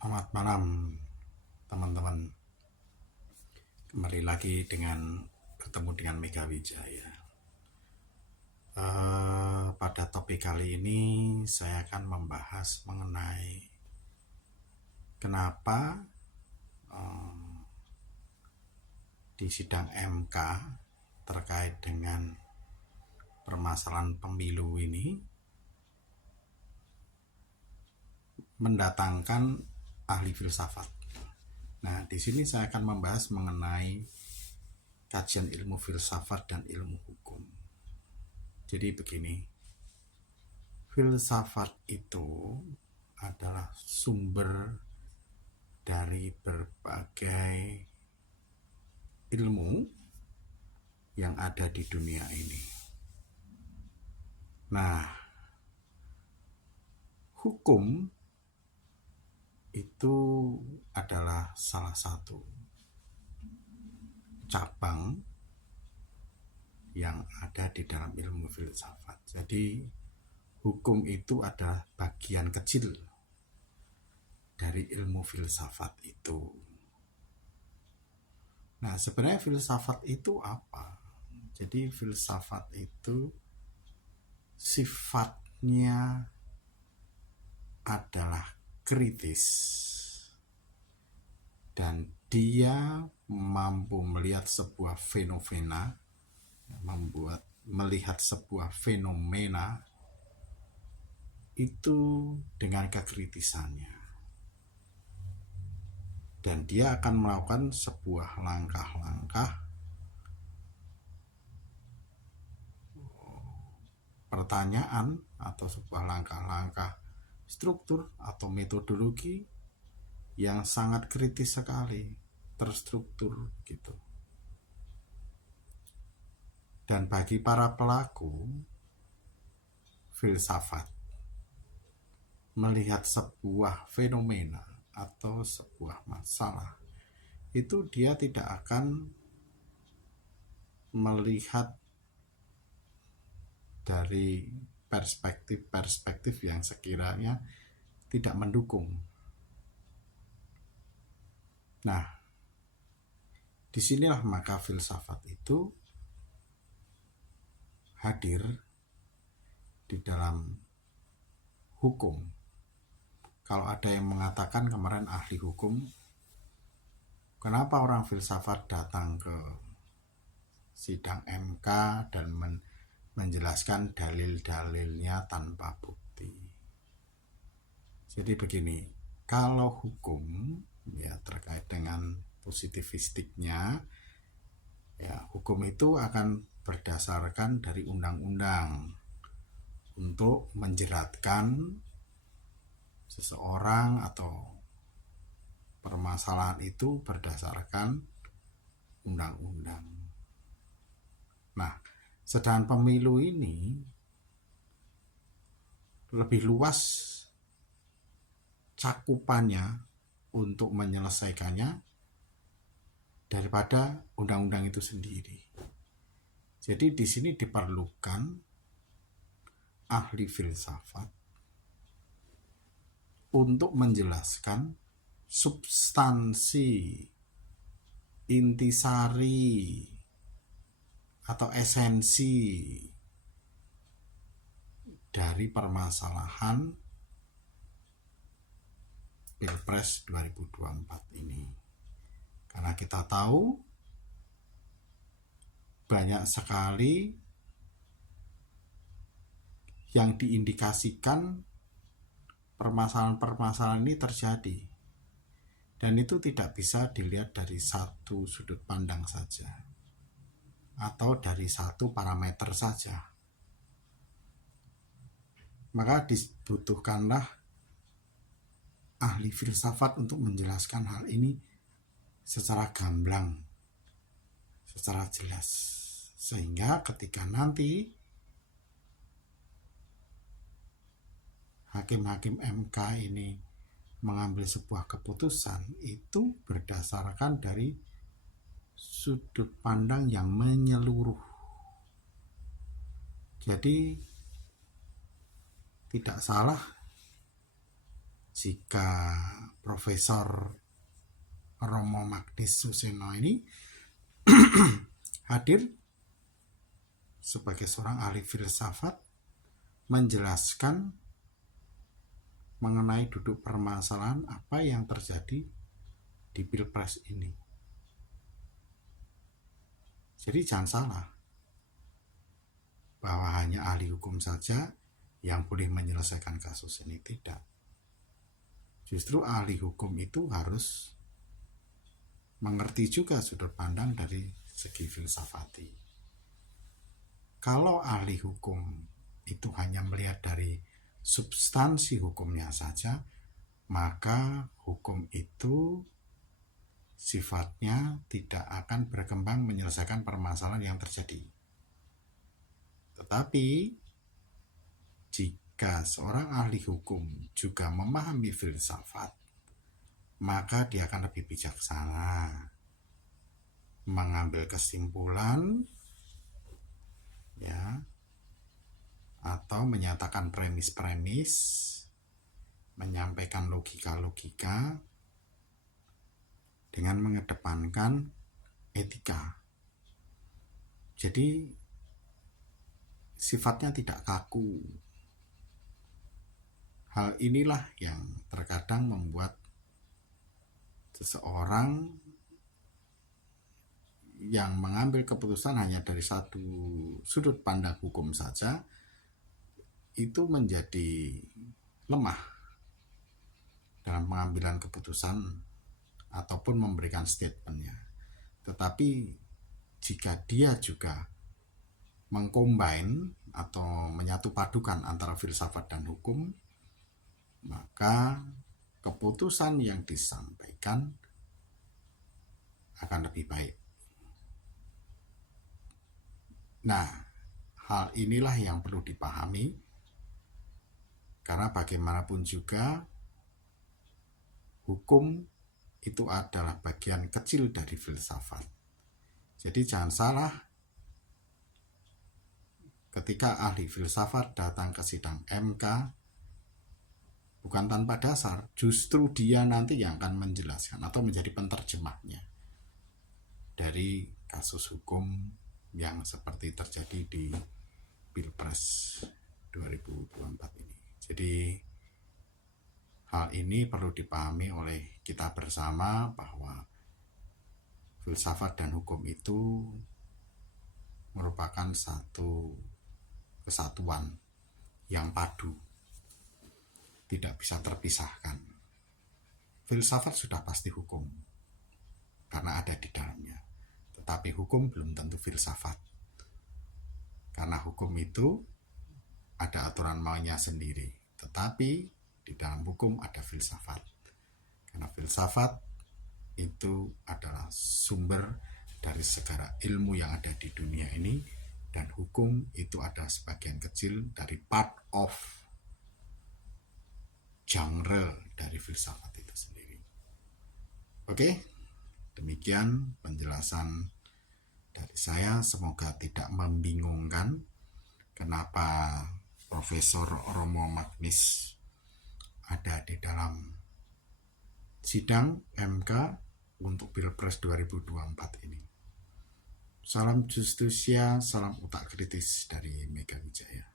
Selamat malam teman-teman. Kembali lagi bertemu dengan Mega Wijaya. Pada topik kali ini saya akan membahas mengenai kenapa di sidang MK terkait dengan permasalahan pemilu ini mendatangkan ahli filsafat. Nah, di sini saya akan membahas mengenai kajian ilmu filsafat dan ilmu hukum. Jadi begini, filsafat itu adalah sumber dari berbagai ilmu yang ada di dunia ini. Nah, hukum itu adalah salah satu cabang yang ada di dalam ilmu filsafat. Jadi hukum itu adalah bagian kecil dari ilmu filsafat itu. Nah, sebenarnya filsafat itu apa? Jadi filsafat itu sifatnya adalah kritis dan dia mampu melihat sebuah fenomena, melihat sebuah fenomena itu dengan kekritisannya, dan dia akan melakukan sebuah langkah-langkah pertanyaan atau sebuah langkah-langkah struktur atau metodologi yang sangat kritis sekali, terstruktur gitu. Dan bagi para pelaku filsafat, melihat sebuah fenomena atau sebuah masalah, itu dia tidak akan melihat dari perspektif-perspektif yang sekiranya tidak mendukung. Nah, disinilah maka filsafat itu hadir di dalam hukum. Kalau ada yang mengatakan kemarin ahli hukum, kenapa orang filsafat datang ke sidang MK dan menjelaskan dalil-dalilnya tanpa bukti. Jadi begini, kalau hukum ya terkait dengan positivistiknya, ya hukum itu akan berdasarkan dari undang-undang untuk menjeratkan seseorang atau permasalahan itu berdasarkan undang-undang. Nah, sedangkan pemilu ini lebih luas cakupannya untuk menyelesaikannya daripada undang-undang itu sendiri. Jadi di sini diperlukan ahli filsafat untuk menjelaskan substansi, intisari, atau esensi dari permasalahan Pilpres 2024 ini. Karena kita tahu banyak sekali yang diindikasikan permasalahan-permasalahan ini terjadi, dan itu tidak bisa dilihat dari satu sudut pandang saja atau dari satu parameter saja. Maka dibutuhkanlah ahli filsafat untuk menjelaskan hal ini secara gamblang, secara jelas, sehingga ketika nanti hakim-hakim MK ini mengambil sebuah keputusan, itu berdasarkan dari sudut pandang yang menyeluruh. Jadi tidak salah jika Profesor Romo Magnis Suseno ini hadir sebagai seorang ahli filsafat menjelaskan mengenai duduk permasalahan apa yang terjadi di Pilpres ini. Jadi jangan salah bahwa hanya ahli hukum saja yang boleh menyelesaikan kasus ini, tidak. Justru ahli hukum itu harus mengerti juga sudut pandang dari segi filsafati. Kalau ahli hukum itu hanya melihat dari substansi hukumnya saja, maka hukum itu sifatnya tidak akan berkembang menyelesaikan permasalahan yang terjadi. Tetapi jika seorang ahli hukum juga memahami filsafat, maka dia akan lebih bijaksana mengambil kesimpulan, ya, atau menyatakan premis-premis, menyampaikan logika-logika dengan mengedepankan etika. Jadi sifatnya tidak kaku. Hal inilah yang terkadang membuat seseorang yang mengambil keputusan hanya dari satu sudut pandang hukum saja itu menjadi lemah dalam pengambilan keputusan ataupun memberikan statementnya. Tetapi jika dia juga mengcombine atau menyatu padukan antara filsafat dan hukum, maka keputusan yang disampaikan akan lebih baik. Nah, hal inilah yang perlu dipahami, karena bagaimanapun juga hukum itu adalah bagian kecil dari filsafat. Jadi jangan salah ketika ahli filsafat datang ke sidang MK, bukan tanpa dasar, justru dia nanti yang akan menjelaskan atau menjadi penterjemahnya dari kasus hukum yang seperti terjadi di Pilpres 2024 ini. Jadi hal ini perlu dipahami oleh kita bersama bahwa filsafat dan hukum itu merupakan satu kesatuan yang padu, tidak bisa terpisahkan. Filsafat sudah pasti hukum karena ada di dalamnya, tetapi hukum belum tentu filsafat, karena hukum itu ada aturan maunya sendiri, tetapi di dalam hukum ada filsafat, karena filsafat itu adalah sumber dari segala ilmu yang ada di dunia ini, dan hukum itu adalah sebagian kecil dari part of genre dari filsafat itu sendiri. Oke, demikian penjelasan dari saya. Semoga tidak membingungkan kenapa Profesor Romo Magnis ada di dalam sidang MK untuk Pilpres 2024 ini. Salam Justusia, salam otak kritis dari Mega Wijaya.